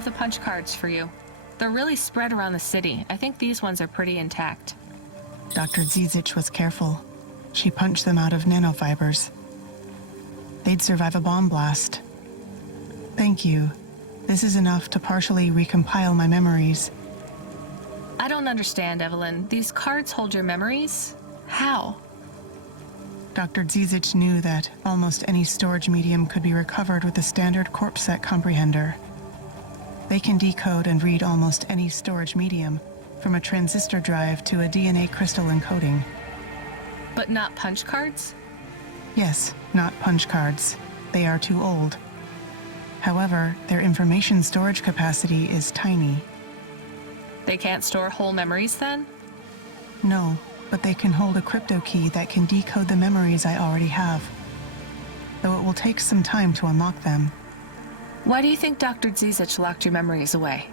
of the punch cards for you. They're really spread around the city. I think these ones are pretty intact. Dr. Zizich was careful. She punched them out of nanofibers. They'd survive a bomb blast. Thank you. This is enough to partially recompile my memories. I don't understand, Evelyn. These cards hold your memories? How? Dr. Zizich knew that almost any storage medium could be recovered with a standard corpsec comprehender. They can decode and read almost any storage medium, from a transistor drive to a DNA crystal encoding. But not punch cards? Yes, not punch cards. They are too old. However, their information storage capacity is tiny. They can't store whole memories then? No, but they can hold a crypto key that can decode the memories I already have. Though it will take some time to unlock them. Why do you think Dr. Zizich locked your memories away?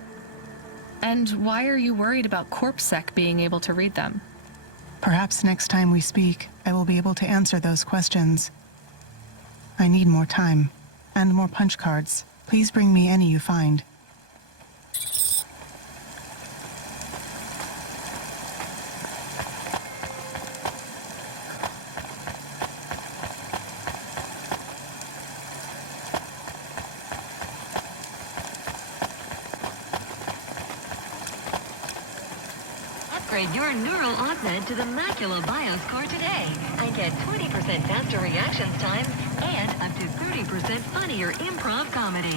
And why are you worried about CorpSec being able to read them? Perhaps next time we speak, I will be able to answer those questions. I need more time, and more punch cards. Please bring me any you find. Upgrade your neural augment to the Macula BIOS core today and get 20% faster reactions time and up to 30% funnier improv comedy.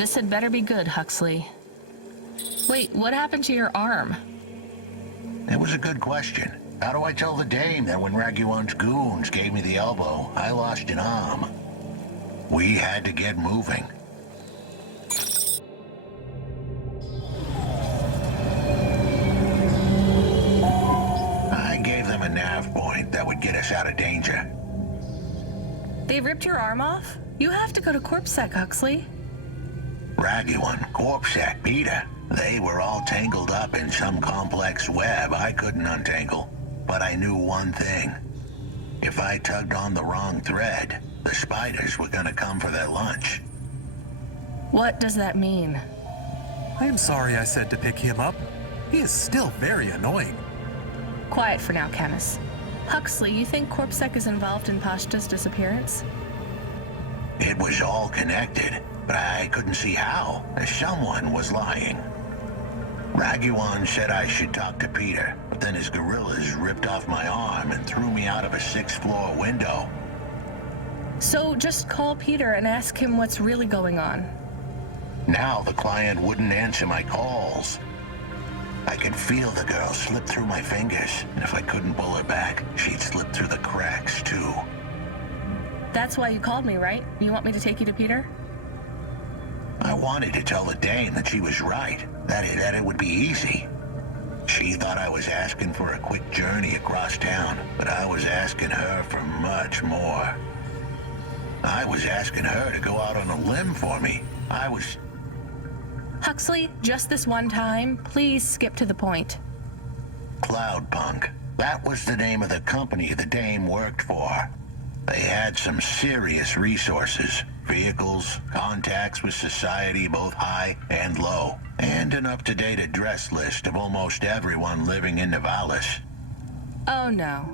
This had better be good, Huxley. Wait, what happened to your arm? It was a good question. How do I tell the dame that when Raguan's goons gave me the elbow, I lost an arm? We had to get moving. I gave them a nav point that would get us out of danger. They ripped your arm off? You have to go to CorpSec, Huxley. Raguan, CorpSec, Peter, they were all tangled up in some complex web I couldn't untangle. But I knew one thing. If I tugged on the wrong thread, the spiders were gonna come for their lunch. What does that mean? I am sorry I said to pick him up. He is still very annoying. Quiet for now, Camus. Huxley, you think CorpSec is involved in Pashta's disappearance? It was all connected, but I couldn't see how. Someone was lying. Raguan said I should talk to Peter, but then his gorillas ripped off my arm and threw me out of a 6th-floor window. So just call Peter and ask him what's really going on. Now the client wouldn't answer my calls. I could feel the girl slip through my fingers, and if I couldn't pull her back, she'd slip through the cracks, too. That's why you called me, right? You want me to take you to Peter? I wanted to tell the dame that she was right, that it would be easy. She thought I was asking for a quick journey across town, but I was asking her for much more. I was asking her to go out on a limb for me. Huxley, just this one time, please skip to the point. Cloudpunk. That was the name of the company the dame worked for. They had some serious resources. Vehicles, contacts with society both high and low, and an up-to-date address list of almost everyone living in Nivalis. Oh no.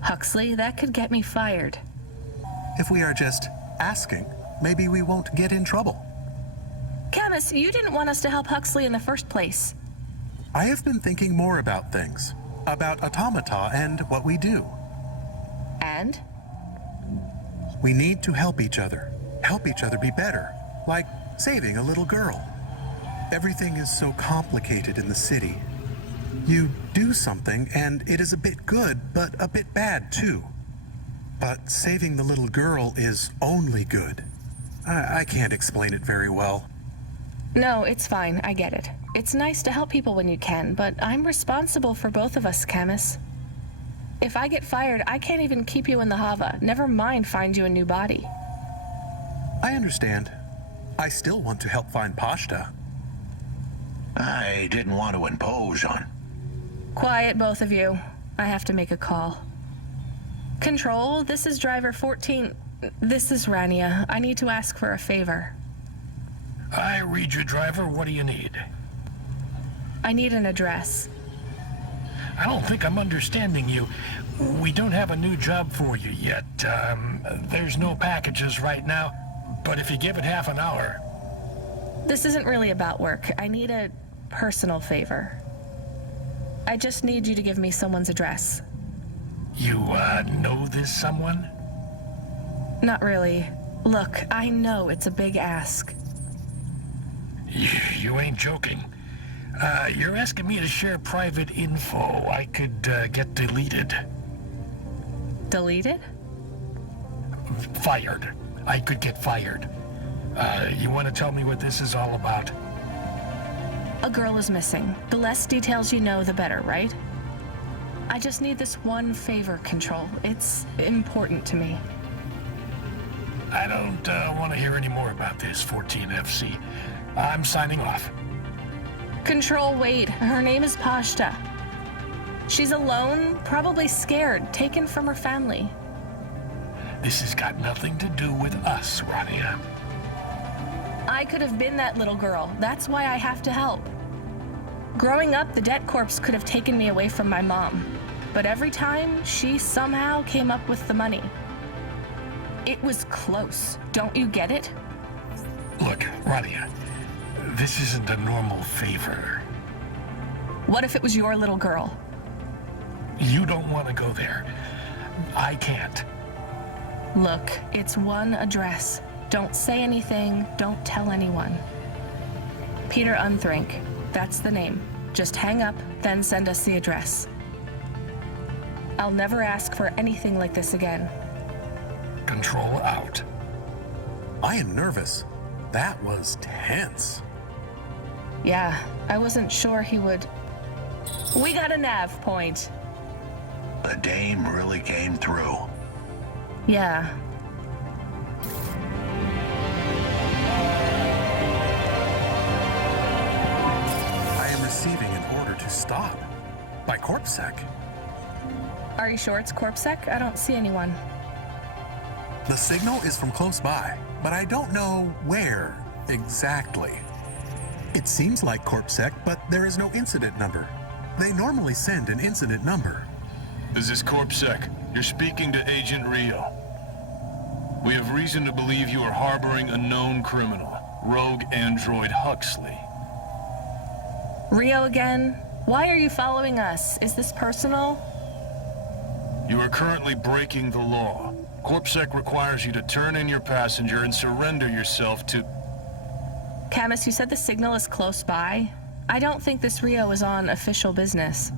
Huxley, that could get me fired. If we are just asking, maybe we won't get in trouble. Camus, you didn't want us to help Huxley in the first place. I have been thinking more about things, about automata and what we do. And? We need to help each other be better, like saving a little girl. Everything is so complicated in the city. You do something and it is a bit good, but a bit bad too. But saving the little girl is only good. I can't explain it very well. No, it's fine, I get it. It's nice to help people when you can, but I'm responsible for both of us, Camus. If I get fired, I can't even keep you in the Hava, never mind find you a new body. I understand. I still want to help find Pashta. I didn't want to impose on... Quiet, both of you. I have to make a call. Control, this is driver 14. This is Rania. I need to ask for a favor. I read you, driver. What do you need? I need an address. I don't think I'm understanding you. We don't have a new job for you yet. There's no packages right now, but if you give it half an hour... This isn't really about work. I need a personal favor. I just need you to give me someone's address. You, know this someone? Not really. Look, I know it's a big ask. You ain't joking. You're asking me to share private info I could, get deleted. Deleted? Fired. I could get fired. You want to tell me what this is all about? A girl is missing. The less details you know, the better, right? I just need this one favor, Control. It's important to me. I don't, want to hear any more about this, 14FC. I'm signing off. Control, wait. Her name is Pashta. She's alone, probably scared, taken from her family. This has got nothing to do with us, Rania. I could have been that little girl. That's why I have to help. Growing up, the debt corps could have taken me away from my mom. But every time, she somehow came up with the money. It was close. Don't you get it? Look, Rania, this isn't a normal favor. What if it was your little girl? You don't want to go there. I can't. Look, it's one address. Don't say anything, don't tell anyone. Peter Unthrink, that's the name. Just hang up, then send us the address. I'll never ask for anything like this again. Control out. I am nervous. That was tense. Yeah, I wasn't sure he would... We got a nav point. The dame really came through. Yeah. I am receiving an order to stop. By CorpSec. Are you sure it's CorpSec? I don't see anyone. The signal is from close by, but I don't know where exactly. It seems like CorpSec, but there is no incident number. They normally send an incident number. This is CorpSec. You're speaking to Agent Rio. We have reason to believe you are harboring a known criminal, rogue android Huxley. Rio again? Why are you following us? Is this personal? You are currently breaking the law. CorpSec requires you to turn in your passenger and surrender yourself to... Camus, you said the signal is close by. I don't think this Rio is on official business.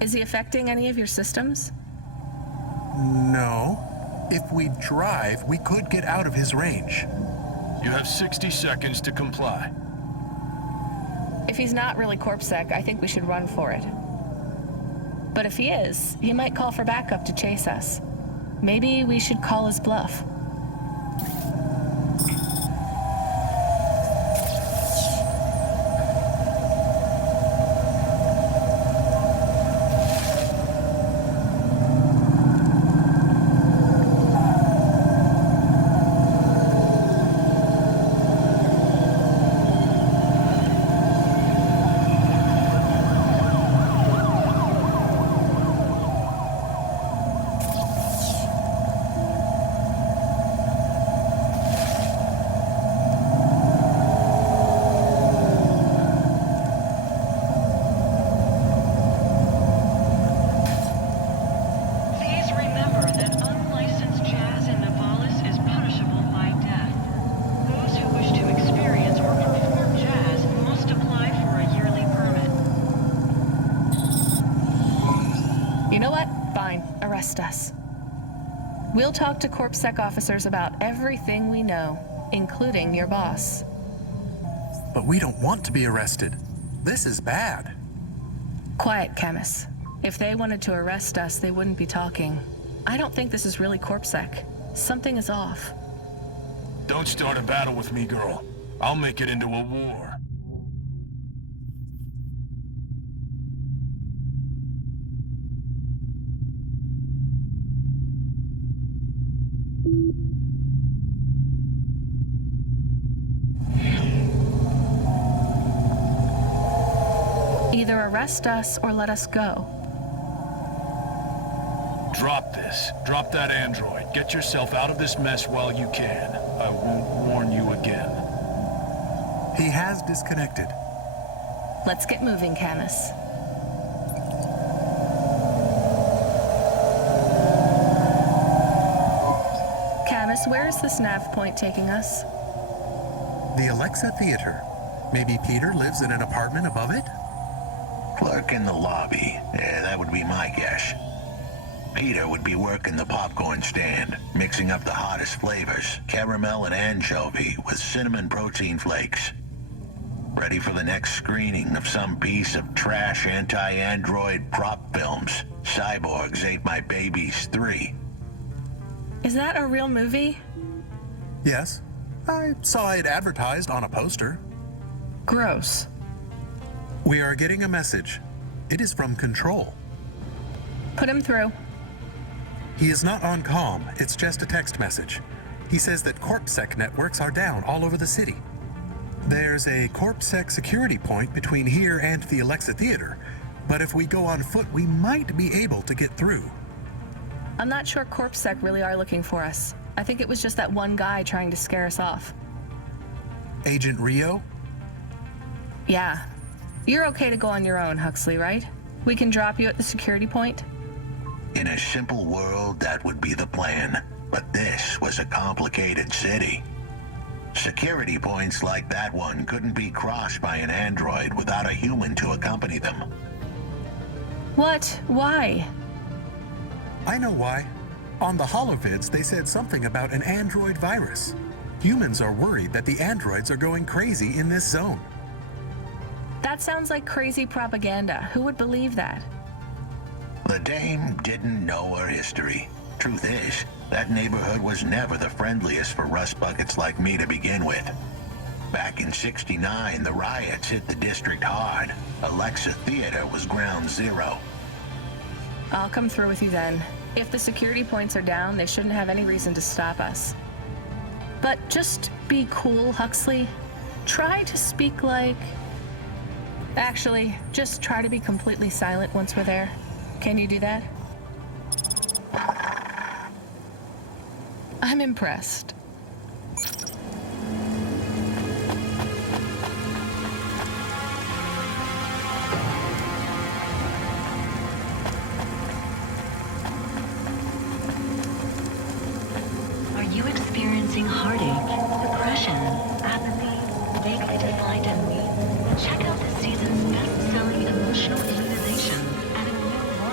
Is he affecting any of your systems? No. If we drive, we could get out of his range. You have 60 seconds to comply. If he's not really CorpSec, I think we should run for it. But if he is, he might call for backup to chase us. Maybe we should call his bluff. Us. We'll talk to CorpSec officers about everything we know, including your boss. But we don't want to be arrested. This is bad. Quiet, Camus. If they wanted to arrest us, they wouldn't be talking. I don't think this is really CorpSec. Something is off. Don't start a battle with me, girl. I'll make it into a war. Either arrest us or let us go. Drop this. Drop that android. Get yourself out of this mess while you can. I won't warn you again. He has disconnected. Let's get moving, Camus. Camus, where is this nav point taking us? The Alexa Theater. Maybe Peter lives in an apartment above it? Clerk in the lobby. Yeah, that would be my guess. Peter would be working the popcorn stand, mixing up the hottest flavors, caramel and anchovy with cinnamon protein flakes. Ready for the next screening of some piece of trash anti-android prop films. Cyborgs Ate My Babies 3. Is that a real movie? Yes. I saw it advertised on a poster. Gross. We are getting a message. It is from Control. Put him through. He is not on comm. It's just a text message. He says that CorpSec networks are down all over the city. There's a CorpSec security point between here and the Alexa Theater, but if we go on foot, we might be able to get through. I'm not sure CorpSec really are looking for us. I think it was just that one guy trying to scare us off. Agent Rio? Yeah. You're okay to go on your own, Huxley, right? We can drop you at the security point? In a simple world, that would be the plan. But this was a complicated city. Security points like that one couldn't be crossed by an android without a human to accompany them. What? Why? I know why. On the holovids, they said something about an android virus. Humans are worried that the androids are going crazy in this zone. That sounds like crazy propaganda. Who would believe that? The dame didn't know her history. Truth is, that neighborhood was never the friendliest for rust buckets like me to begin with. Back in '69, the riots hit the district hard. Alexa Theater was ground zero. I'll come through with you then. If the security points are down, they shouldn't have any reason to stop us. But just be cool, Huxley. Try to speak like... Actually, just try to be completely silent once we're there. Can you do that? I'm impressed. Are you experiencing heartache, depression, apathy, vaguely designed and weak? Check out this season's best-selling emotional immunization at a new one.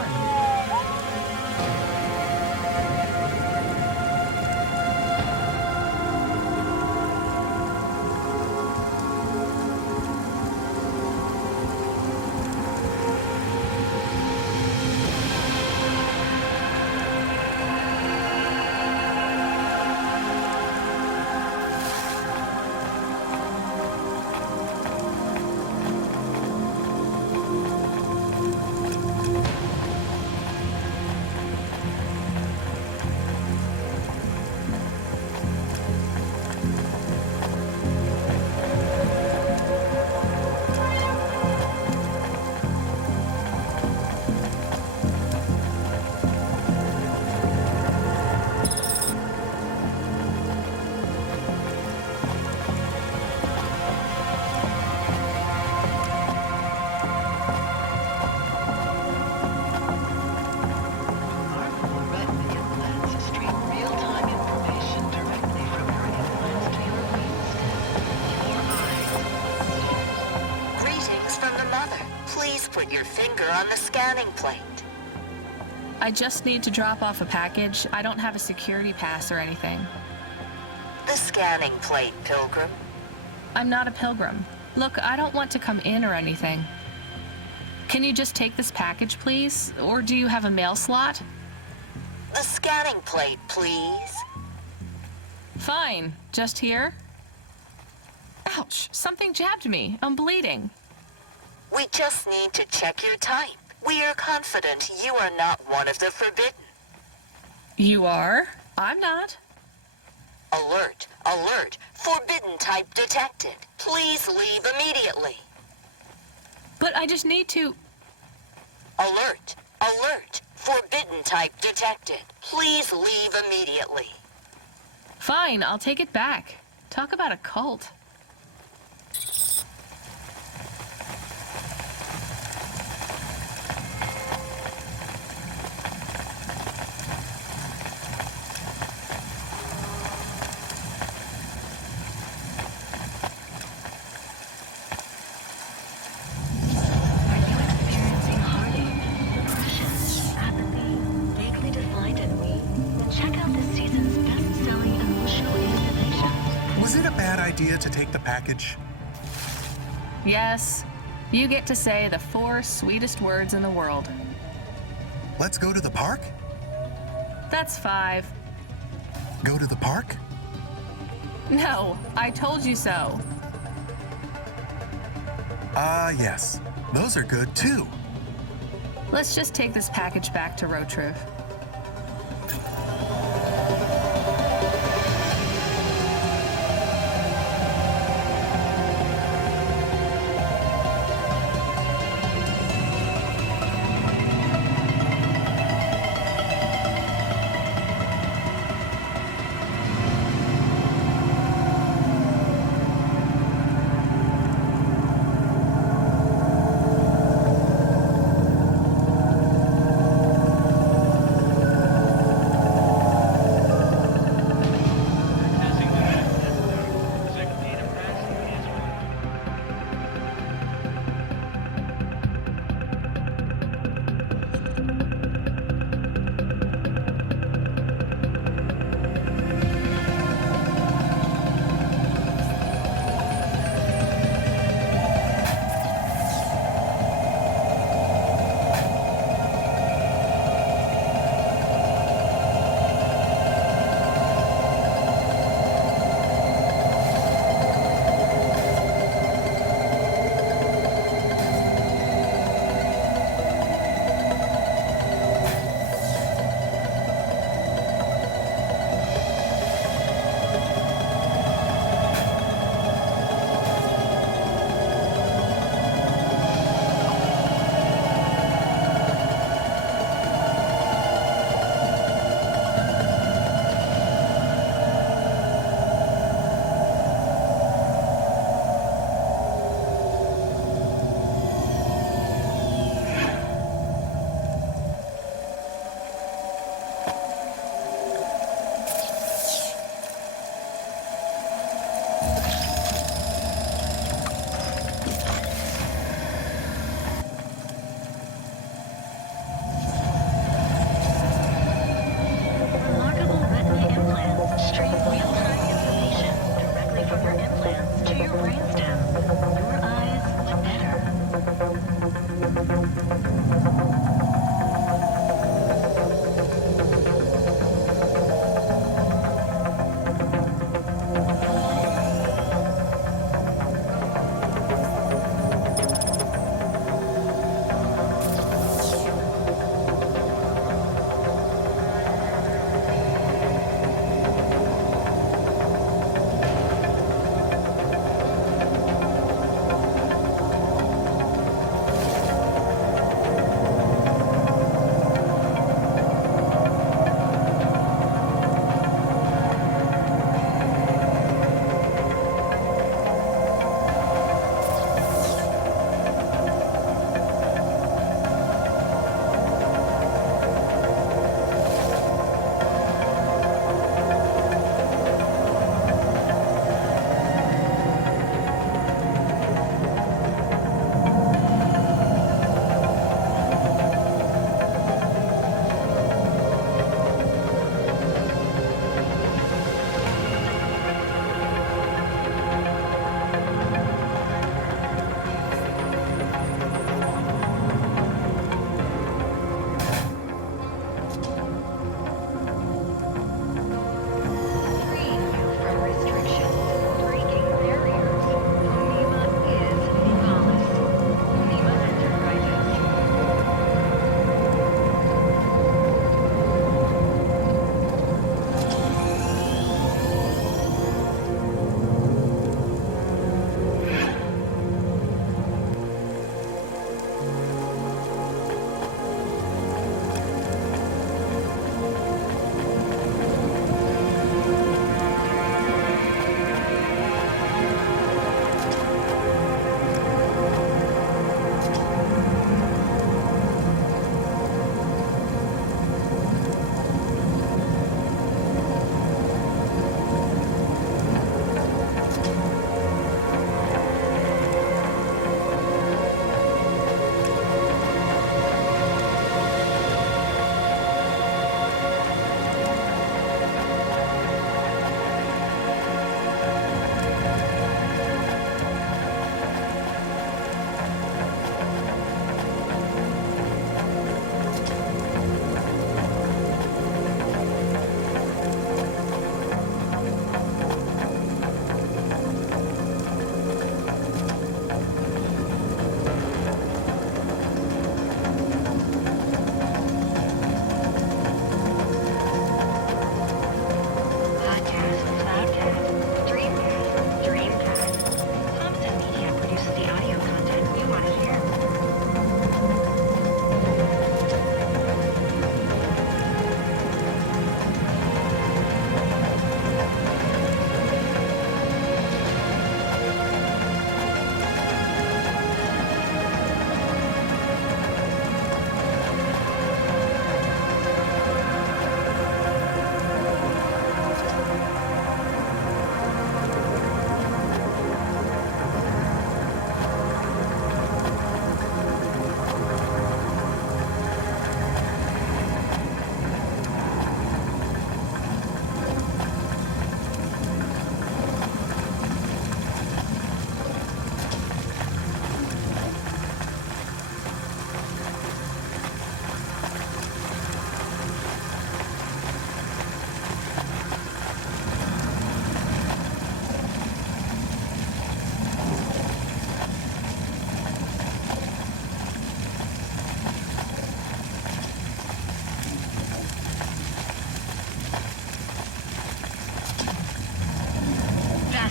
Put your finger on the scanning plate. I just need to drop off a package. I don't have a security pass or anything. The scanning plate, Pilgrim. I'm not a pilgrim. Look, I don't want to come in or anything. Can you just take this package, please? Or do you have a mail slot? The scanning plate, please. Fine. Just here? Ouch! Something jabbed me. I'm bleeding. We just need to check your type. We are confident you are not one of the forbidden. You are? I'm not. Alert! Alert! Forbidden type detected. Please leave immediately. But I just need to... Alert! Alert! Forbidden type detected. Please leave immediately. Fine, I'll take it back. Talk about a cult. Idea to take the package? Yes. You get to say the 4 sweetest words in the world. Let's go to the park? That's 5. Go to the park? No, I told you so. Yes. Those are good too. Let's just take this package back to Road Truth.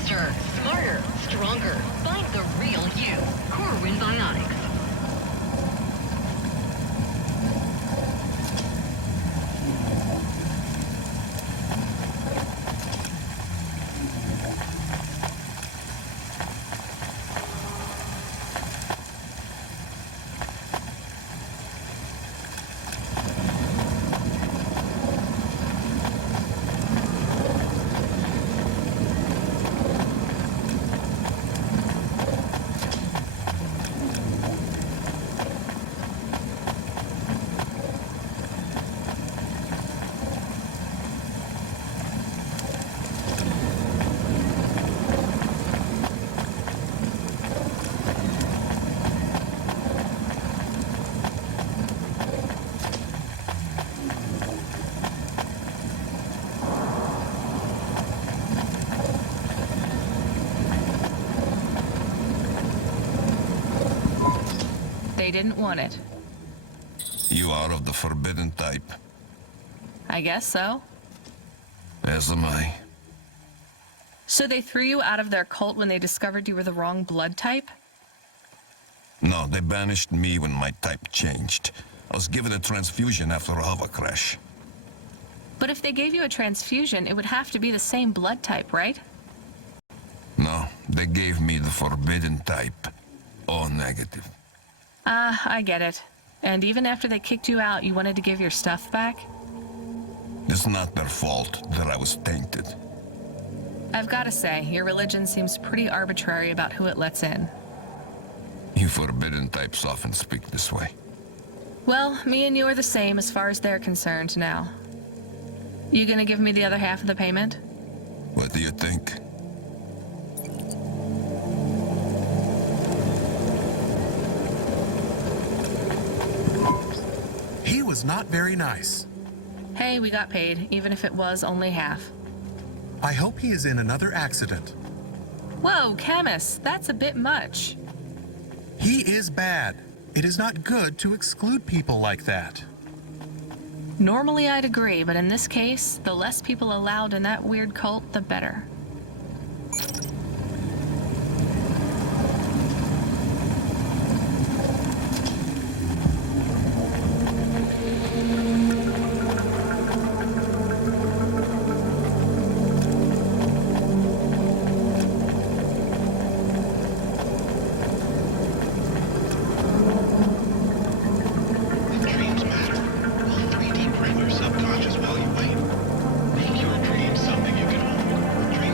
Faster, smarter, stronger. Find the real you. Corwin Bionics. They didn't want it. You are of the forbidden type. I guess so. As am I. So they threw you out of their cult when they discovered you were the wrong blood type? No, they banished me when my type changed. I was given a transfusion after a hover crash. But if they gave you a transfusion, it would have to be the same blood type, right? No, they gave me the forbidden type. O negative. Ah, I get it. And even after they kicked you out, you wanted to give your stuff back? It's not their fault that I was tainted. I've got to say, your religion seems pretty arbitrary about who it lets in. You forbidden types often speak this way. Well, me and you are the same as far as they're concerned now. You gonna give me the other half of the payment? What do you think? He was not very nice. Hey, we got paid, even if it was only half. I hope he is in another accident. Whoa, Camus, that's a bit much. He is bad. It is not good to exclude people like that. Normally I'd agree, but in this case, the less people allowed in that weird cult, the better. Dreams matter. Will 3D bring your subconscious while you wait? Make your dreams something you can own. Dream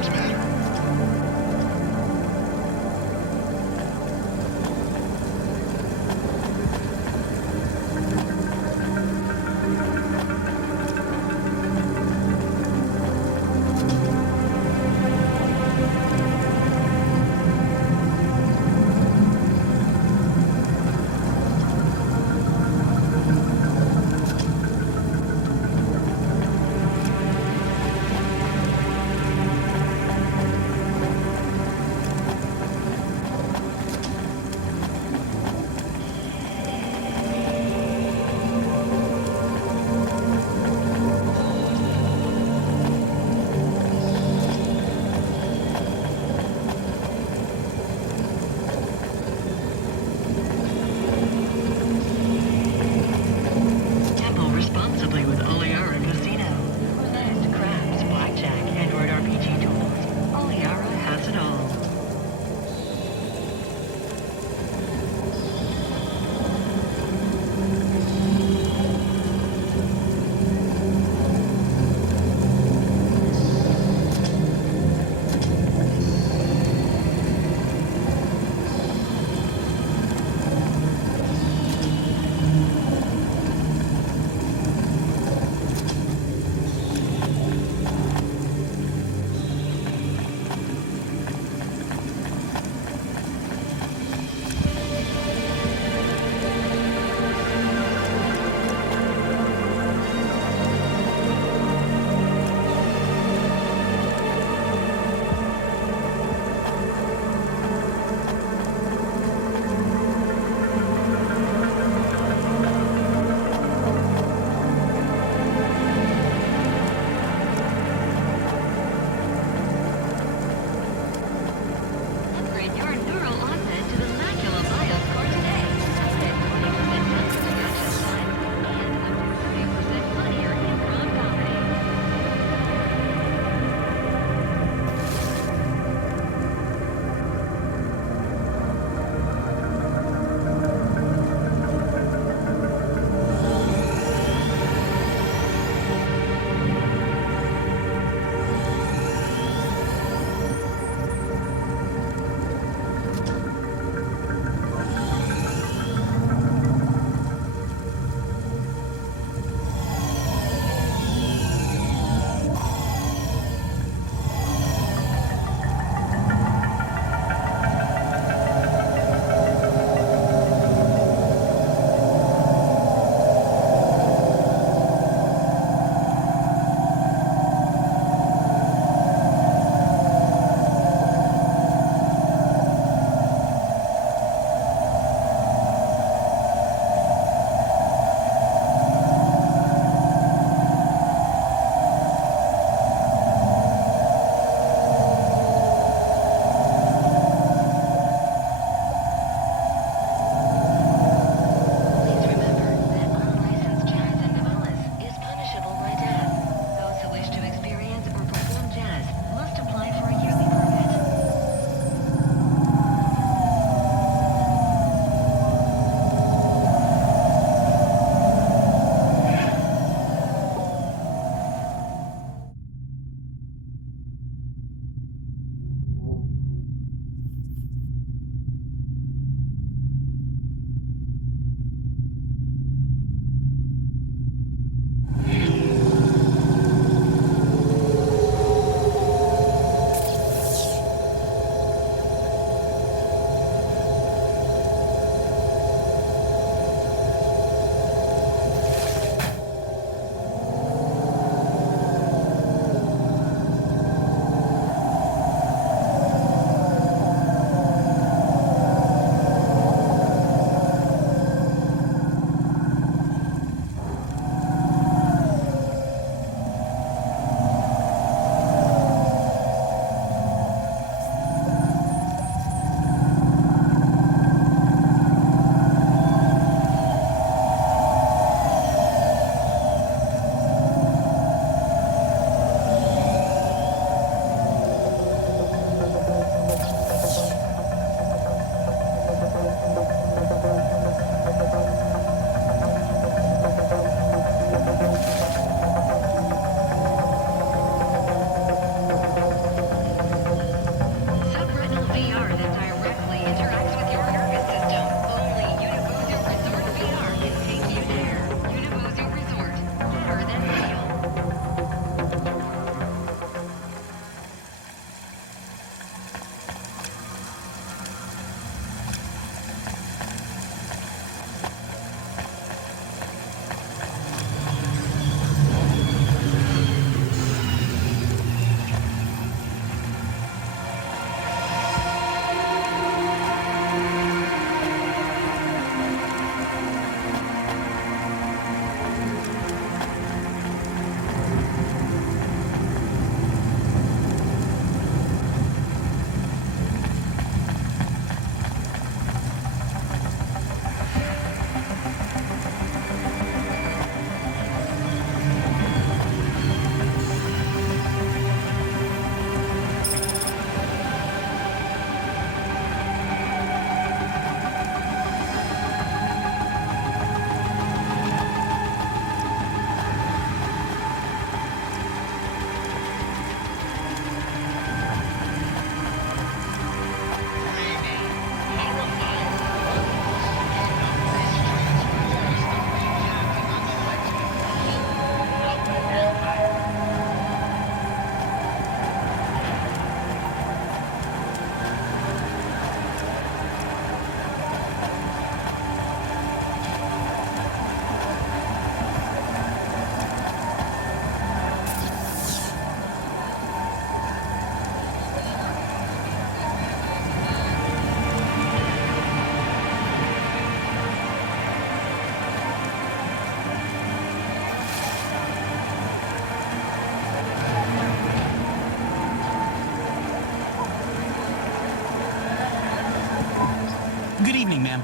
Good evening, ma'am.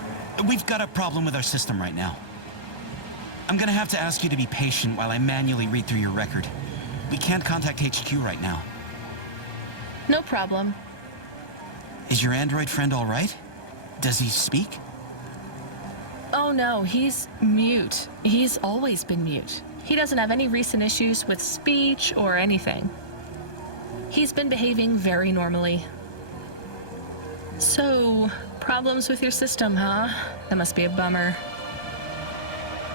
We've got a problem with our system right now. I'm gonna have to ask you to be patient while I manually read through your record. We can't contact HQ right now. No problem. Is your android friend all right? Does he speak? Oh no, he's mute. He's always been mute. He doesn't have any recent issues with speech or anything. He's been behaving very normally. So, problems with your system, huh? That must be a bummer.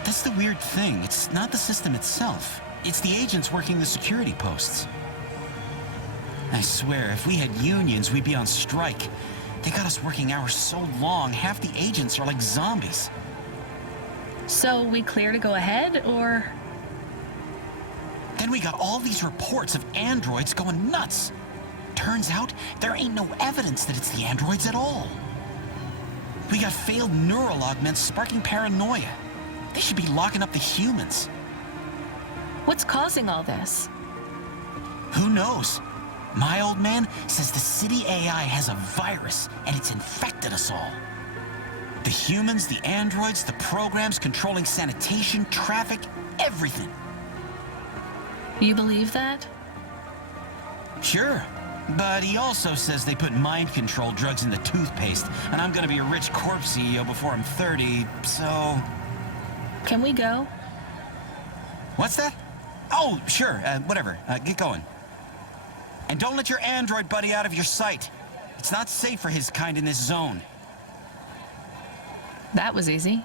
That's the weird thing. It's not the system itself. It's the agents working the security posts. I swear, if we had unions, we'd be on strike. They got us working hours so long, half the agents are like zombies. So, we clear to go ahead, or...? Then we got all these reports of androids going nuts. Turns out, there ain't no evidence that it's the androids at all. We got failed neural augments sparking paranoia. They should be locking up the humans. What's causing all this? Who knows? My old man says the city AI has a virus, and it's infected us all. The humans, the androids, the programs controlling sanitation, traffic, everything. You believe that? Sure, but he also says they put mind control drugs in the toothpaste, and I'm gonna be a rich corpse CEO before I'm 30, so... Can we go? What's that? Oh, sure, whatever, get going. And don't let your android buddy out of your sight. It's not safe for his kind in this zone. That was easy.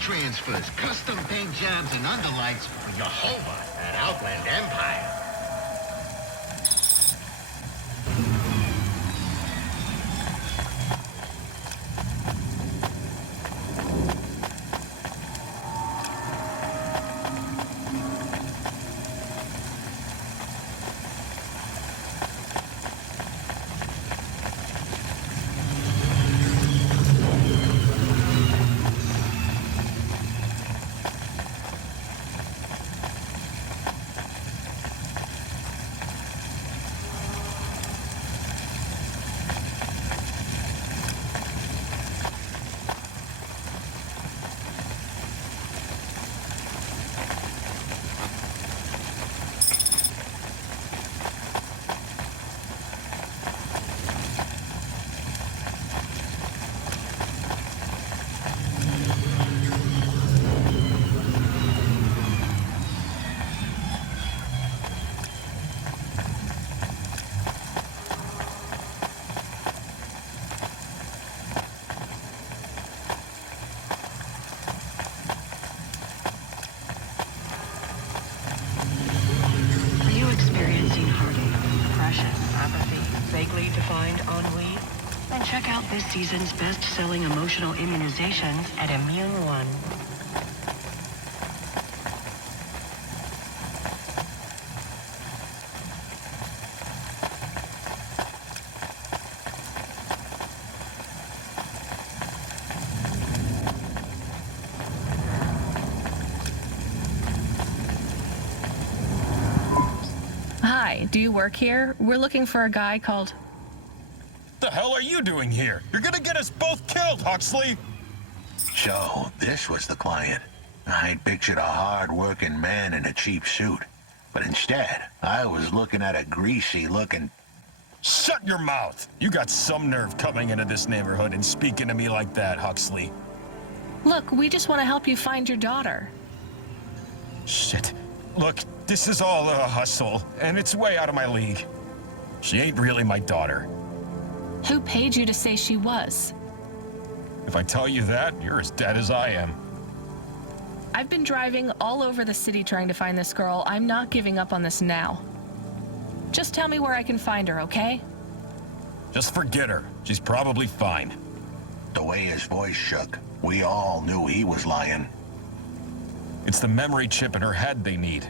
Transfers, custom paint jobs, and underlights for Jehovah at Outland Empire. Check out this season's best-selling emotional immunizations at Immune One. Hi, do you work here? We're looking for a guy called... What the hell are you doing here? You're gonna get us both killed, Huxley! So, this was the client. I'd pictured a hard-working man in a cheap suit. But instead, I was looking at a greasy-looking... Shut your mouth! You got some nerve coming into this neighborhood and speaking to me like that, Huxley. Look, we just want to help you find your daughter. Shit. Look, this is all a hustle, and it's way out of my league. She ain't really my daughter. Who paid you to say she was? If I tell you that, you're as dead as I am. I've been driving all over the city trying to find this girl. I'm not giving up on this now. Just tell me where I can find her, okay? Just forget her. She's probably fine. The way his voice shook, we all knew he was lying. It's the memory chip in her head they need.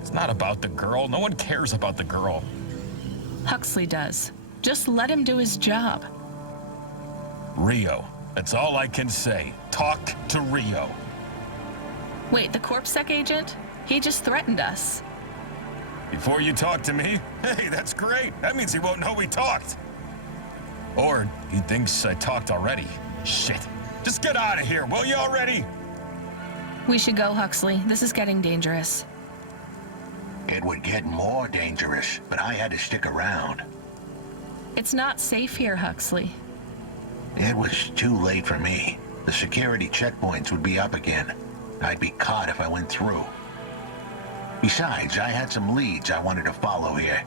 It's not about the girl. No one cares about the girl. Huxley does. Just let him do his job. Rio. That's all I can say. Talk to Rio. Wait, the CorpSec agent? He just threatened us. Before you talk to me? Hey, that's great. That means he won't know we talked. Or he thinks I talked already. Shit. Just get out of here, will you already? We should go, Huxley. This is getting dangerous. It would get more dangerous, but I had to stick around. It's not safe here, Huxley. It was too late for me. The security checkpoints would be up again. I'd be caught if I went through. Besides, I had some leads I wanted to follow here.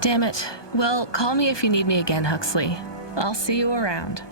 Damn it. Well, call me if you need me again, Huxley. I'll see you around.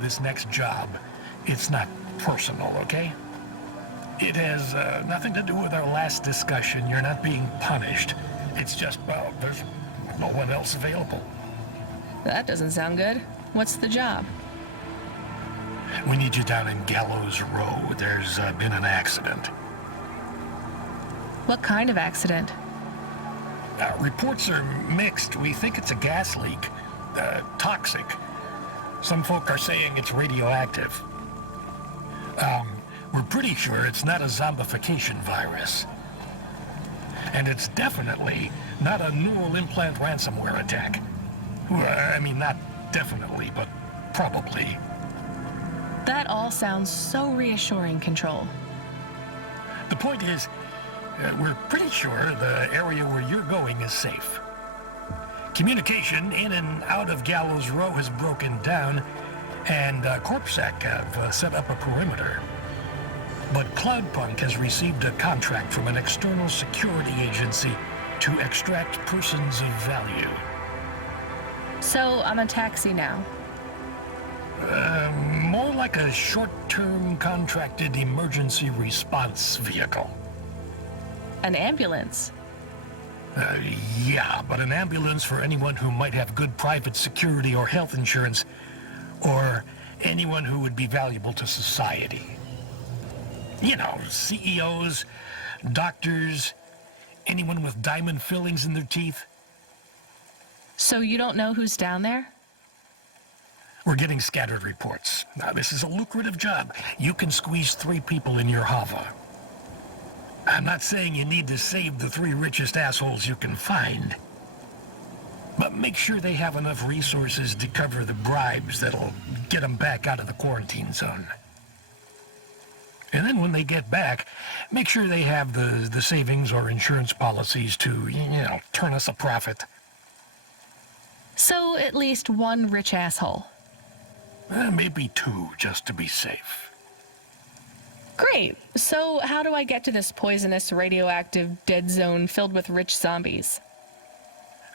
This next job, it's not personal, okay? It has nothing to do with our last discussion. You're not being punished. It's just, well, there's no one else available. That doesn't sound good. What's the job? We need you down in Gallows Row. There's been an accident. What kind of accident? Reports are mixed. We think it's a gas leak. Toxic. Some folk are saying it's radioactive. We're pretty sure it's not a zombification virus. And it's definitely not a neural implant ransomware attack. I mean, not definitely, but probably. That all sounds so reassuring, Control. The point is, we're pretty sure the area where you're going is safe. Communication in and out of Gallows Row has broken down, and CorpSec have set up a perimeter. But Cloudpunk has received a contract from an external security agency to extract persons of value. So I'm a taxi now? More like a short-term contracted emergency response vehicle. An ambulance? Yeah, but an ambulance for anyone who might have good private security or health insurance, or anyone who would be valuable to society. You know, CEOs, doctors, anyone with diamond fillings in their teeth. So you don't know who's down there? We're getting scattered reports. Now, this is a lucrative job. You can squeeze 3 people in your hover. I'm not saying you need to save the 3 richest assholes you can find. But make sure they have enough resources to cover the bribes that'll get them back out of the quarantine zone. And then when they get back, make sure they have the savings or insurance policies to, turn us a profit. So at least 1 rich asshole. Maybe 2, just to be safe. Great. So how do I get to this poisonous, radioactive, dead zone filled with rich zombies?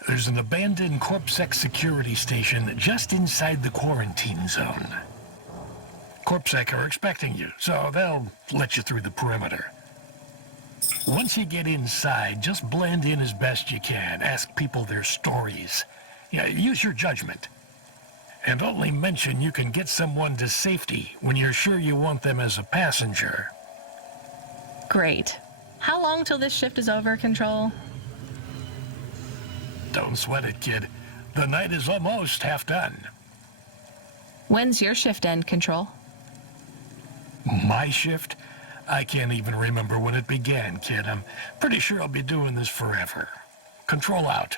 There's an abandoned CorpSec security station just inside the quarantine zone. CorpSec are expecting you, so they'll let you through the perimeter. Once you get inside, just blend in as best you can. Ask people their stories. Use your judgment. And only mention you can get someone to safety when you're sure you want them as a passenger. Great. How long till this shift is over, Control? Don't sweat it, kid. The night is almost half done. When's your shift end, Control? My shift? I can't even remember when it began, kid. I'm pretty sure I'll be doing this forever. Control out.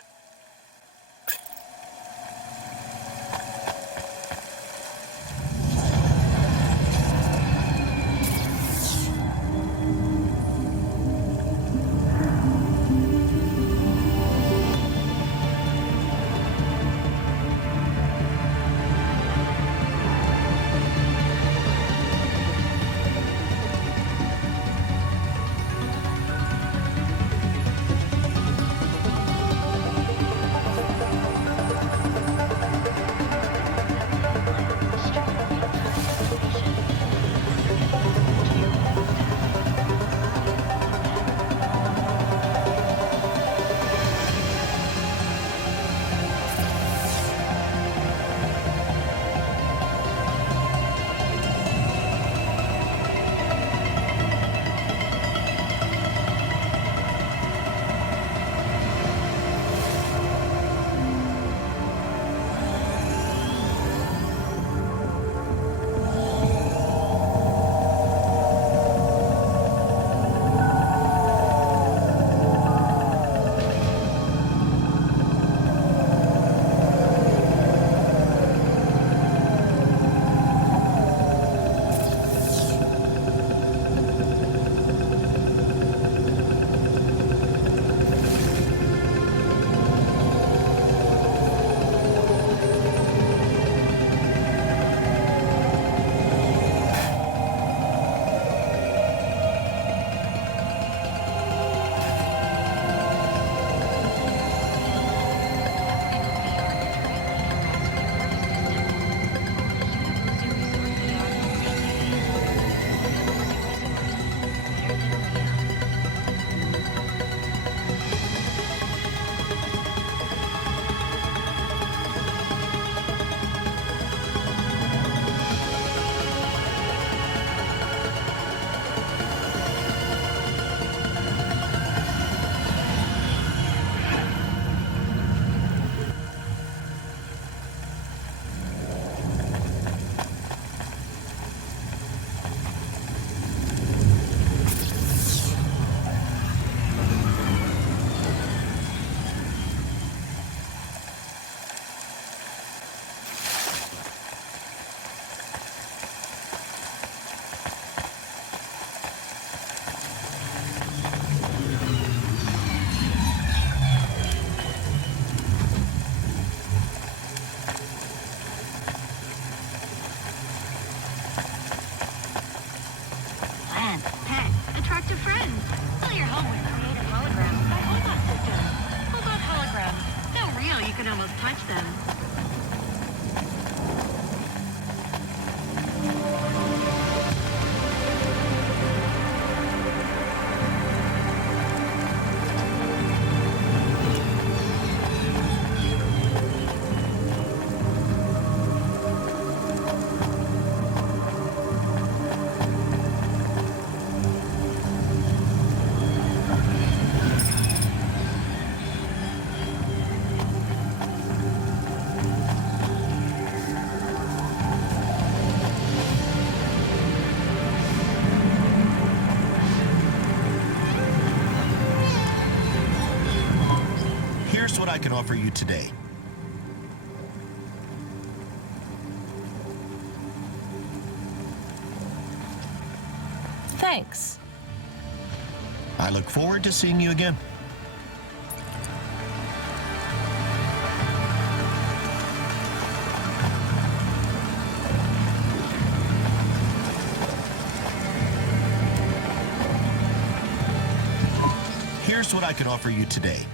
Attract a friend. Fill your home with creative holograms by Hobot Systems. Hobot holograms. So real you can almost touch them. What I can offer you today. Thanks. I look forward to seeing you again. Here's what I can offer you today.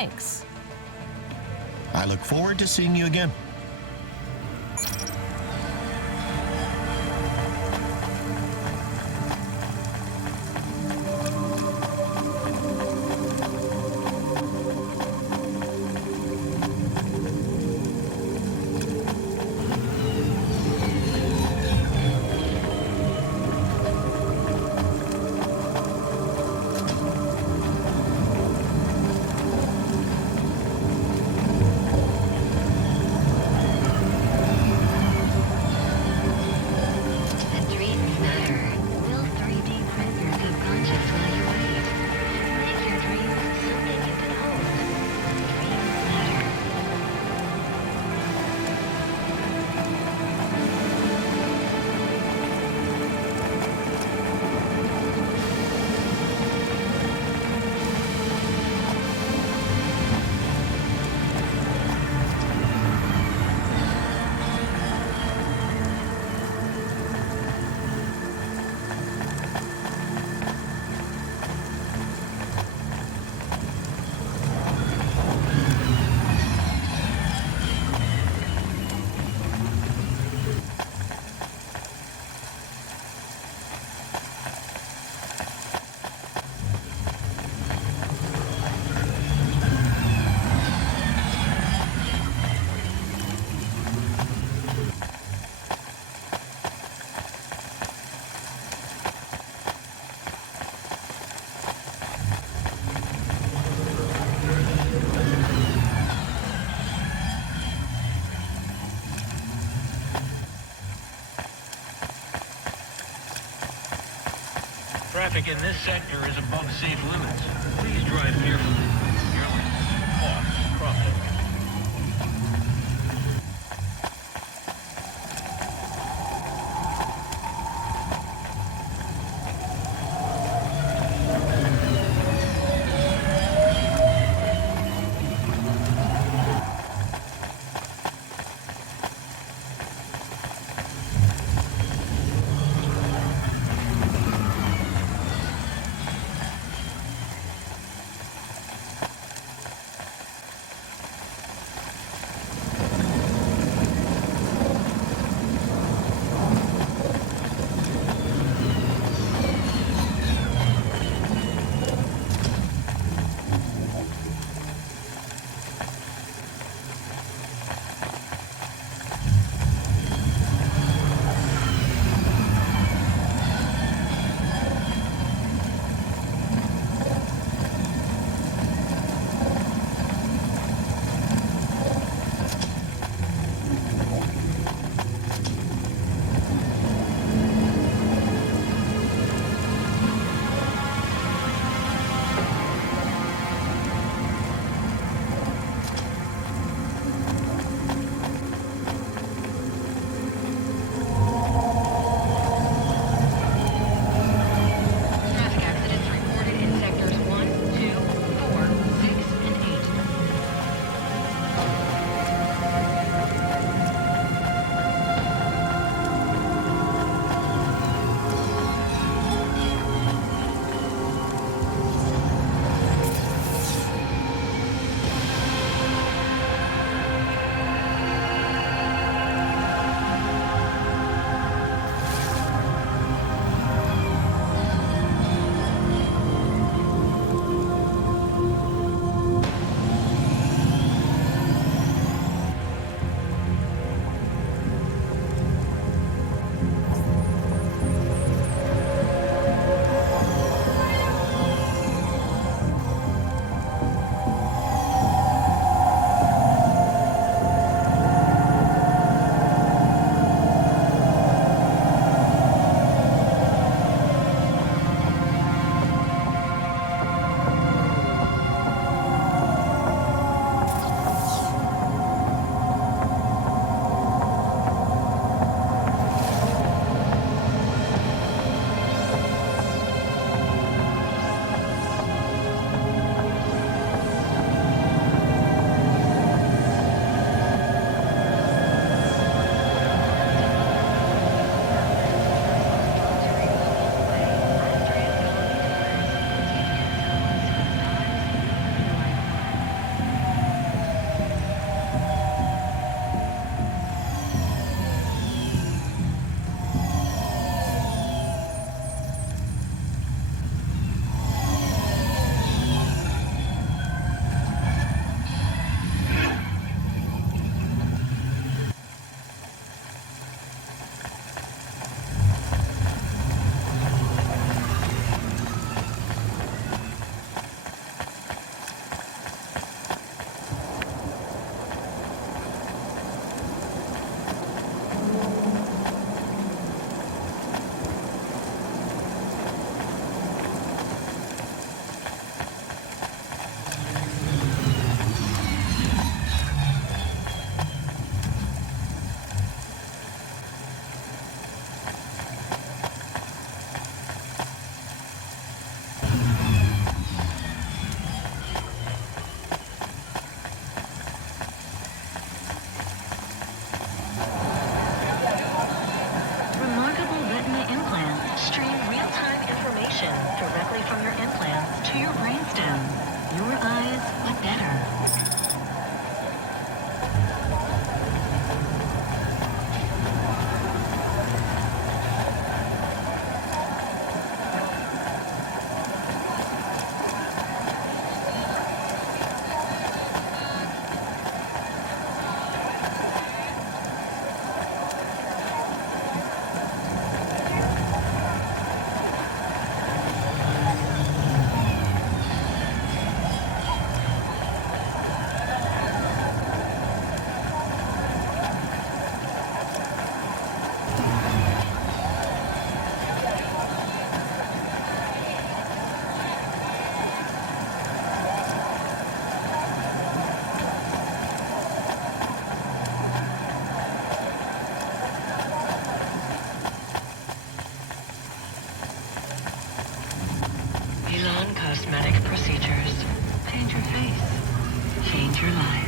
Thanks. I look forward to seeing you again. Traffic in this sector is above safe limits. Please drive carefully. Your left. Off. Crossing. change your life.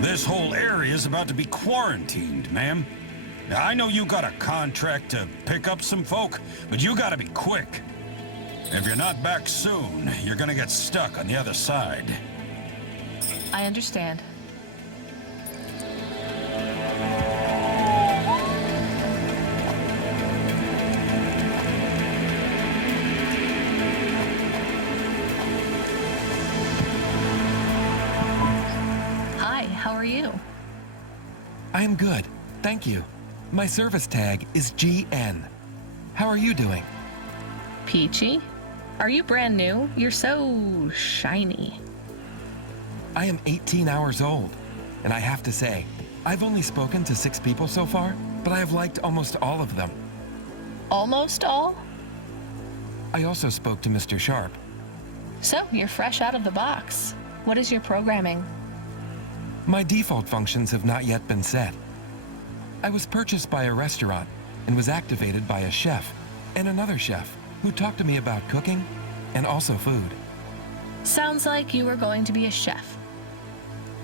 This whole area is about to be quarantined, ma'am. Now, I know you got a contract to pick up some folk, but you gotta be quick. If you're not back soon, you're gonna get stuck on the other side. I understand. Hi, how are you? I am good, thank you. My service tag is GN. How are you doing? Peachy? Are you brand new? You're so shiny. I am 18 hours old, and I have to say, I've only spoken to 6 people so far, but I have liked almost all of them. Almost all? I also spoke to Mr. Sharp. So, you're fresh out of the box. What is your programming? My default functions have not yet been set. I was purchased by a restaurant and was activated by a chef and another chef who talked to me about cooking and also food. Sounds like you were going to be a chef.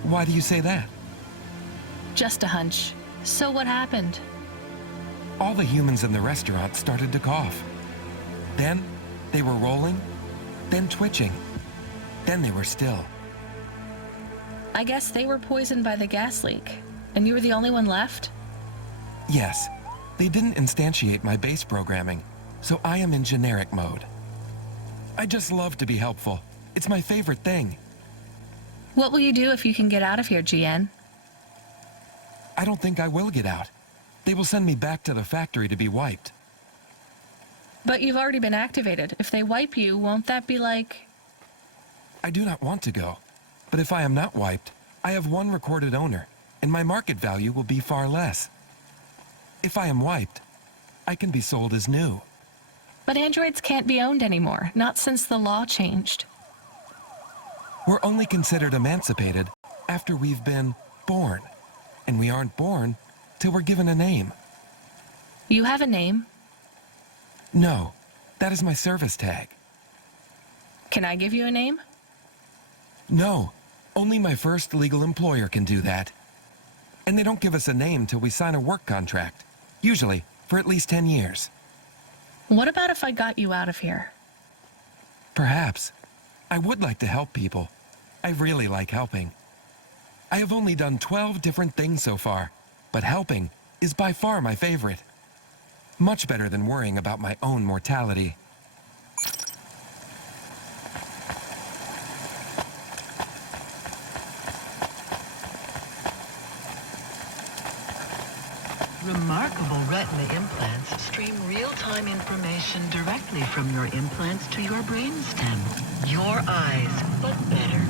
Why do you say that? Just a hunch. So what happened? All the humans in the restaurant started to cough. Then they were rolling, then twitching, then they were still. I guess they were poisoned by the gas leak, and you were the only one left? Yes, they didn't instantiate my base programming, so I am in generic mode. I just love to be helpful. It's my favorite thing. What will you do if you can get out of here, GN? I don't think I will get out. They will send me back to the factory to be wiped. But you've already been activated. If they wipe you, won't that be like... I do not want to go, but if I am not wiped, I have one recorded owner, and my market value will be far less. If I am wiped, I can be sold as new. But androids can't be owned anymore, not since the law changed. We're only considered emancipated after we've been born, and we aren't born till we're given a name. You have a name? No, that is my service tag. Can I give you a name? No, only my first legal employer can do that. And they don't give us a name till we sign a work contract, usually for at least 10 years. What about if I got you out of here? Perhaps. I would like to help people. I really like helping. I have only done 12 different things so far, but helping is by far my favorite. Much better than worrying about my own mortality. Remarkable retina implants stream real-time information directly from your implants to your brainstem. Your eyes, but better.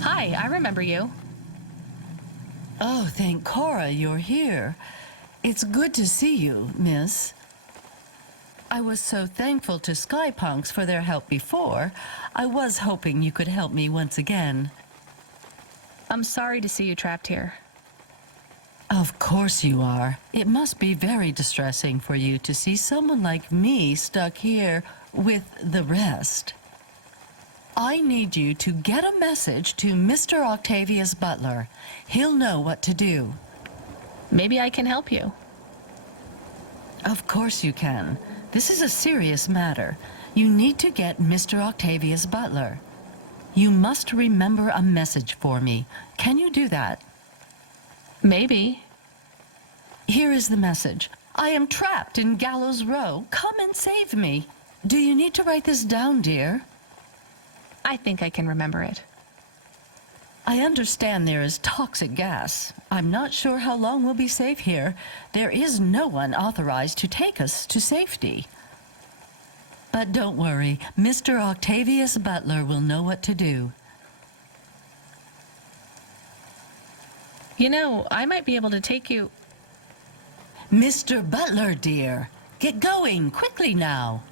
Hi, I remember you. Oh, thank Cora you're here. It's good to see you, miss. I was so thankful to Skypunks for their help before. I was hoping you could help me once again. I'm sorry to see you trapped here. Of course you are. It must be very distressing for you to see someone like me stuck here with the rest. I need you to get a message to Mr. Octavius Butler. He'll know what to do. Maybe I can help you. Of course you can. This is a serious matter. You need to get Mr. Octavius Butler. You must remember a message for me. Can you do that? Maybe. Here is the message. I am trapped in Gallows Row. Come and save me. Do you need to write this down, dear? I think I can remember it. I understand there is toxic gas. I'm not sure how long we'll be safe here. There is no one authorized to take us to safety. But don't worry, Mr. Octavius Butler will know what to do. You know, I might be able to take you... Mr. Butler, dear, get going, quickly now.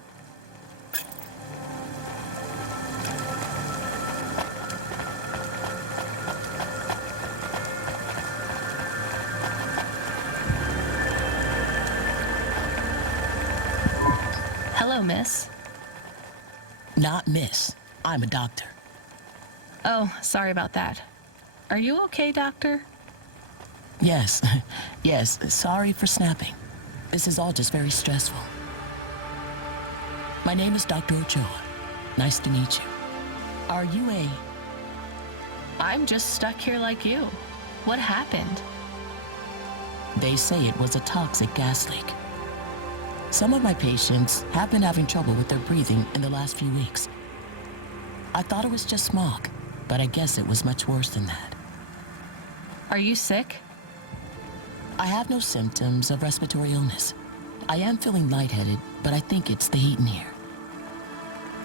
Hello, miss. Not miss. I'm a doctor. Oh, sorry about that. Are you okay, doctor? Yes. Yes, sorry for snapping. This is all just very stressful. My name is Dr. Ochoa. Nice to meet you. Are you a... I'm just stuck here like you. What happened? They say it was a toxic gas leak. Some of my patients have been having trouble with their breathing in the last few weeks. I thought it was just smog, but I guess it was much worse than that. Are you sick? I have no symptoms of respiratory illness. I am feeling lightheaded, but I think it's the heat in here.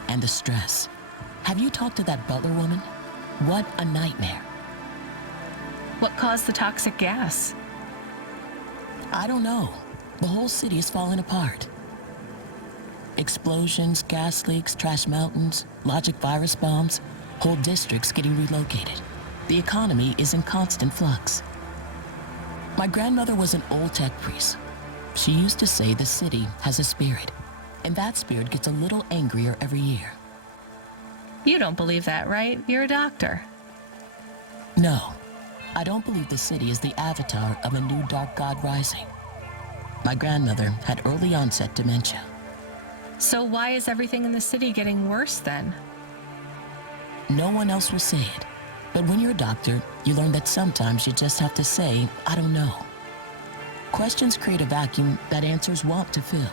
And the stress. Have you talked to that butler woman? What a nightmare. What caused the toxic gas? I don't know. The whole city is falling apart. Explosions, gas leaks, trash mountains, logic virus bombs, whole districts getting relocated. The economy is in constant flux. My grandmother was an old tech priest. She used to say the city has a spirit, and that spirit gets a little angrier every year. You don't believe that, right? You're a doctor. No, I don't believe the city is the avatar of a new dark god rising. My grandmother had early onset dementia. So why is everything in the city getting worse then? No one else will say it, but when you're a doctor, you learn that sometimes you just have to say, I don't know. Questions create a vacuum that answers want to fill,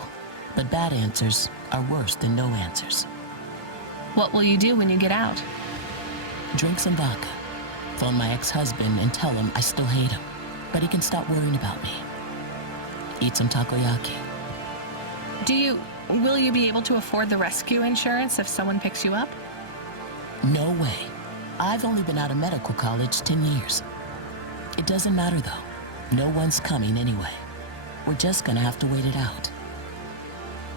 but bad answers are worse than no answers. What will you do when you get out? Drink some vodka, phone my ex-husband and tell him I still hate him, but he can stop worrying about me. Eat some takoyaki. Will you be able to afford the rescue insurance if someone picks you up? No way. I've only been out of medical college 10 years. It doesn't matter though. No one's coming anyway. We're just gonna have to wait it out.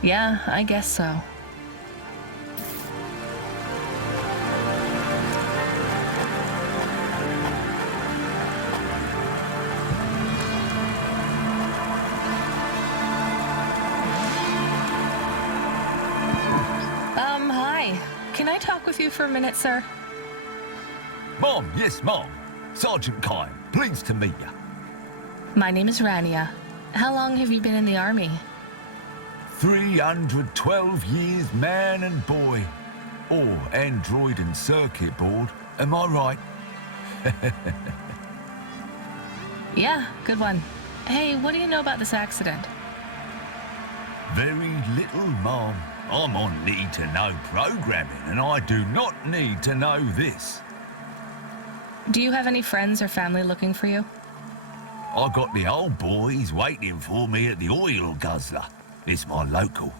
Yeah, I guess so. Hi. Can I talk with you for a minute, sir? Mom, yes, Mom. Sergeant Kine, pleased to meet you. My name is Rania. How long have you been in the army? 312 years, man and boy. Or android and circuit board, am I right? Yeah, good one. Hey, what do you know about this accident? Very little, Mom. I'm on need-to-know programming, and I do not need to know this. Do you have any friends or family looking for you? I got the old boys waiting for me at the oil guzzler. It's my local.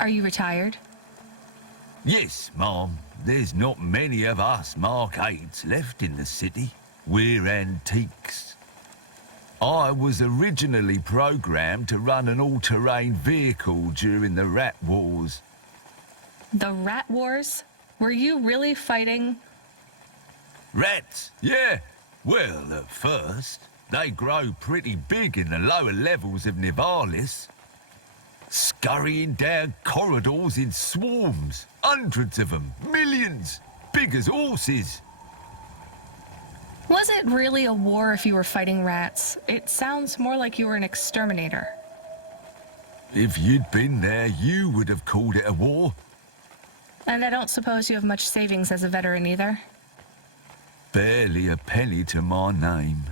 Are you retired? Yes, Mom. There's not many of us Mark 8s left in the city. We're antiques. I was originally programmed to run an all-terrain vehicle during the Rat Wars. The Rat Wars? Were you really fighting? Rats? Yeah. Well, at first, they grow pretty big in the lower levels of Nivalis. Scurrying down corridors in swarms. Hundreds of them. Millions. Big as horses. Was it really a war if you were fighting rats? It sounds more like you were an exterminator. If you'd been there, you would have called it a war. And I don't suppose you have much savings as a veteran either? Barely a penny to my name.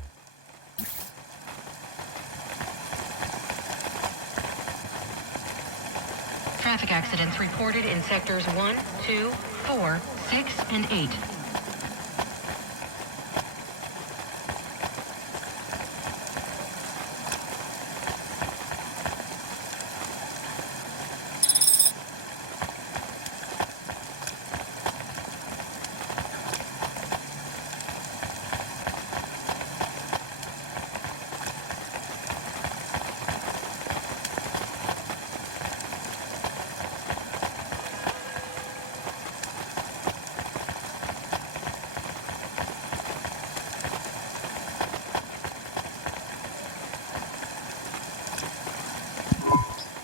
Traffic accidents reported in sectors 1, 2, 4, 6, and 8.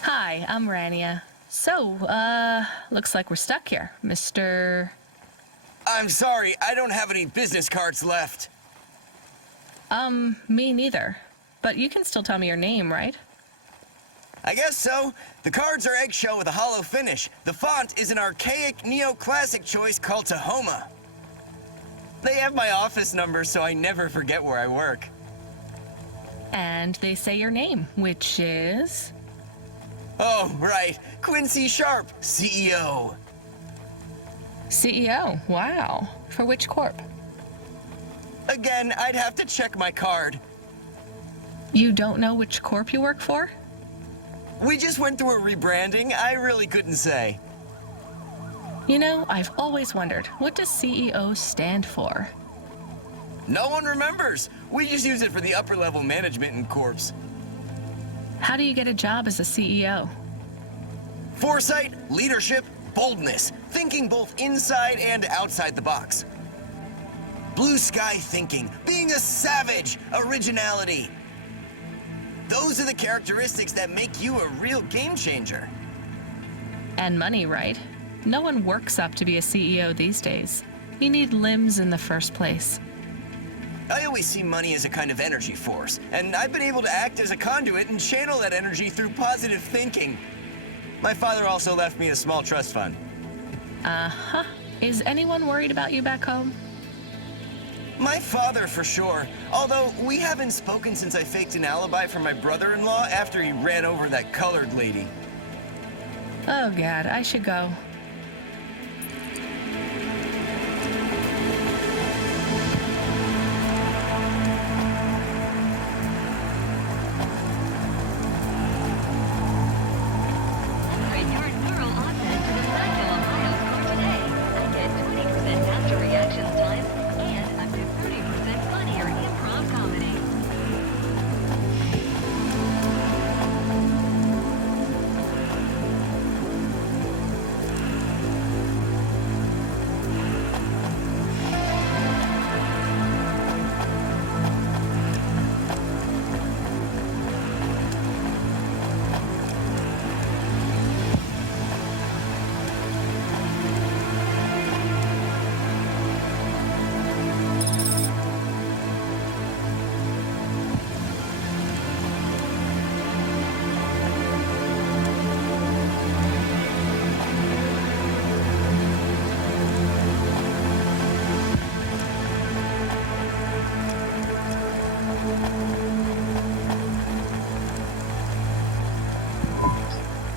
Hi, I'm Rania. So, looks like we're stuck here, Mr. I'm sorry, I don't have any business cards left. Me neither. But you can still tell me your name, right? I guess so. The cards are eggshell with a hollow finish. The font is an archaic neoclassic choice called Tahoma. They have my office number, so I never forget where I work. And they say your name, which is... Oh, right. Quincy Sharp, CEO. CEO? Wow. For which corp? Again, I'd have to check my card. You don't know which corp you work for? We just went through a rebranding. I really couldn't say. You know, I've always wondered, what does CEO stand for? No one remembers. We just use it for the upper-level management in corps. How do you get a job as a CEO? Foresight, leadership, boldness. Thinking both inside and outside the box. Blue sky thinking. Being a savage. Originality. Those are the characteristics that make you a real game changer. And money, right? No one works up to be a CEO these days. You need limbs in the first place. I always see money as a kind of energy force, and I've been able to act as a conduit and channel that energy through positive thinking. My father also left me a small trust fund. Uh-huh. Is anyone worried about you back home? My father, for sure. Although, we haven't spoken since I faked an alibi for my brother-in-law after he ran over that colored lady. Oh, God, I should go.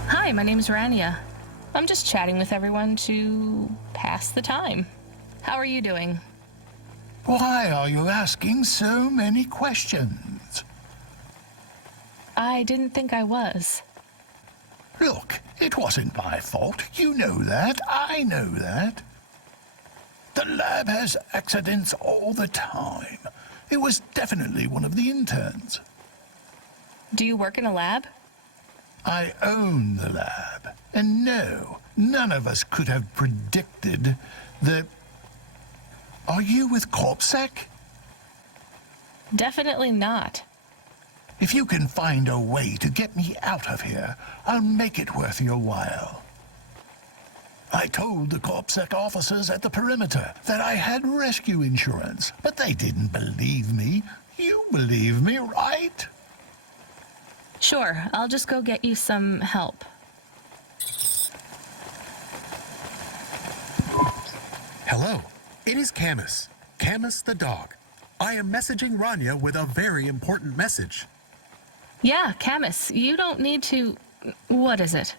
Hi, my name's Rania. I'm just chatting with everyone to pass the time. How are you doing? Why are you asking so many questions? I didn't think I was. Look, it wasn't my fault. You know that. I know that. The lab has accidents all the time. It was definitely one of the interns. Do you work in a lab? I own the lab. And no, none of us could have predicted the... Are you with CorpSec? Definitely not. If you can find a way to get me out of here, I'll make it worth your while. I told the CorpSec officers at the perimeter that I had rescue insurance, but they didn't believe me. You believe me, right? Sure, I'll just go get you some help. Hello, it is Camus. Camus the dog. I am messaging Rania with a very important message. Yeah, Camus, you don't need to... What is it?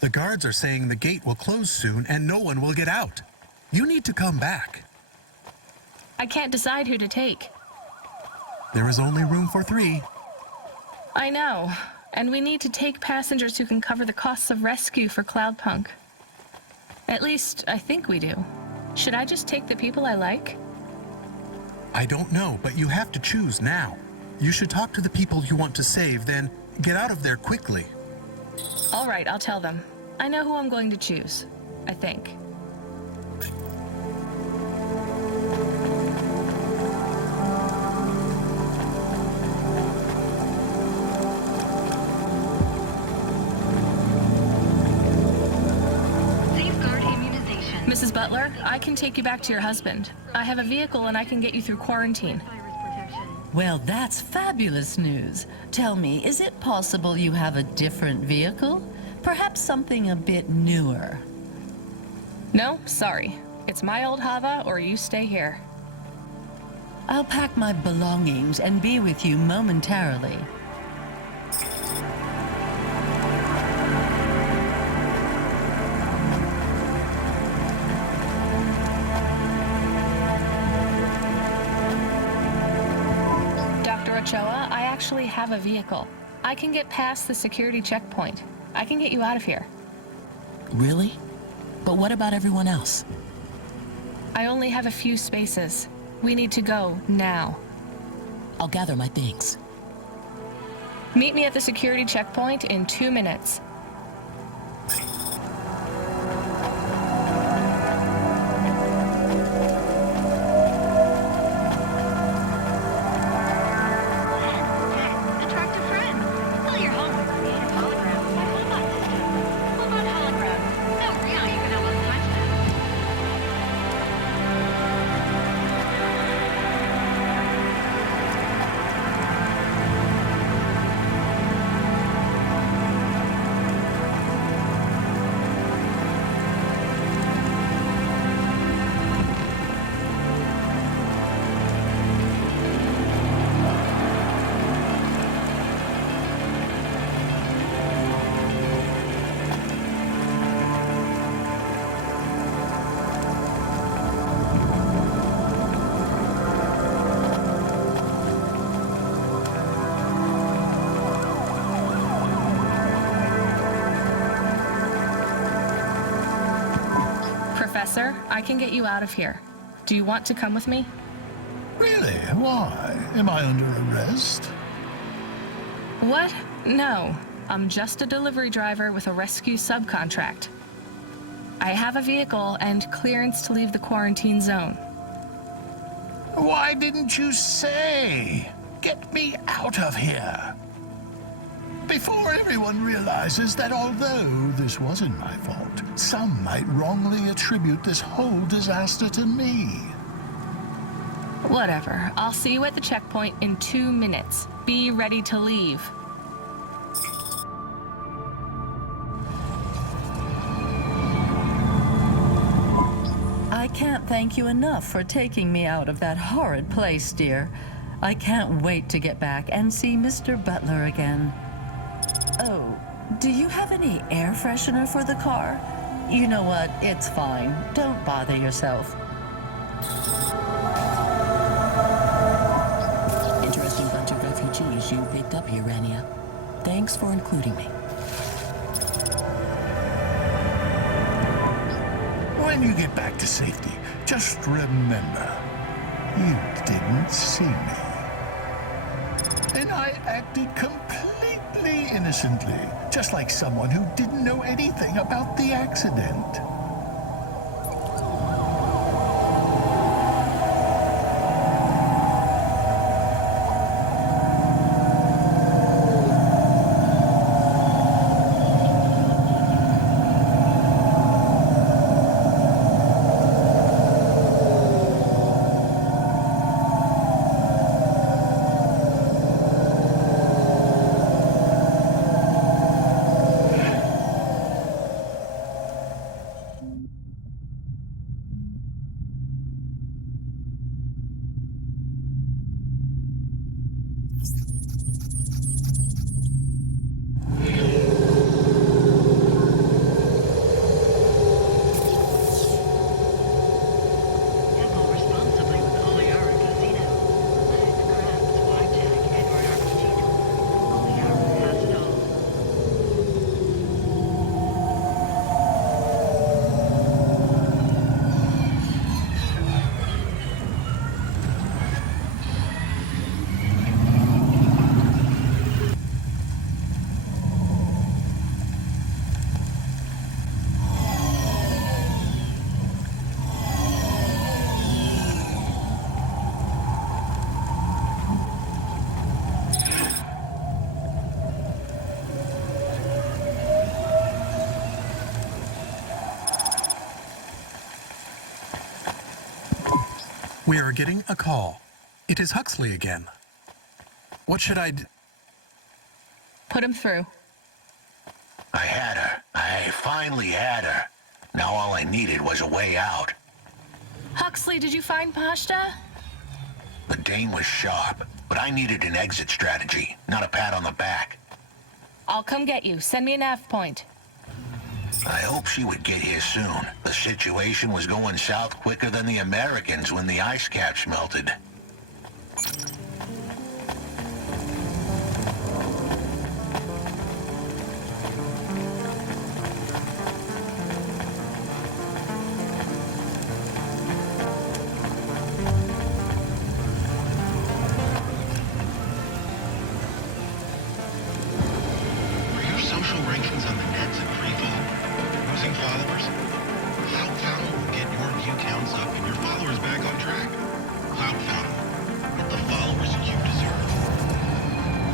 The guards are saying the gate will close soon and no one will get out. You need to come back. I can't decide who to take. There is only room for 3. I know, and we need to take passengers who can cover the costs of rescue for Cloudpunk. At least, I think we do. Should I just take the people I like? I don't know, but you have to choose now. You should talk to the people you want to save, then get out of there quickly. All right, I'll tell them. I know who I'm going to choose, I think. Mrs. Butler, I can take you back to your husband. I have a vehicle and I can get you through quarantine. Well, that's fabulous news. Tell me, is it possible you have a different vehicle? Perhaps something a bit newer? No, sorry. It's my old Hava or you stay here. I'll pack my belongings and be with you momentarily. I actually have a vehicle. I can get past the security checkpoint. I can get you out of here. Really? But what about everyone else? I only have a few spaces. We need to go now. I'll gather my things. Meet me at the security checkpoint in 2 minutes. Attractive Professor, I can get you out of here. Do you want to come with me? Really? Why? Am I under arrest? What? No. I'm just a delivery driver with a rescue subcontract. I have a vehicle and clearance to leave the quarantine zone. Why didn't you say? Get me out of here. Before everyone realizes that although this wasn't my fault, some might wrongly attribute this whole disaster to me. Whatever. I'll see you at the checkpoint in 2 minutes. Be ready to leave. I can't thank you enough for taking me out of that horrid place, dear. I can't wait to get back and see Mr. Butler again. Oh, do you have any air freshener for the car? You know what? It's fine. Don't bother yourself. Interesting bunch of refugees you picked up here, Rania. Thanks for including me. When you get back to safety, just remember, you didn't see me. And I acted completely innocently, just like someone who didn't know anything about the accident. We are getting a call. It is Huxley again. What should I do? Put him through. I had her. I finally had her. Now all I needed was a way out. Huxley, did you find Pashta? The dame was sharp, but I needed an exit strategy, not a pat on the back. I'll come get you. Send me an nav point. I hope she would get here soon. The situation was going south quicker than the Americans when the ice caps melted.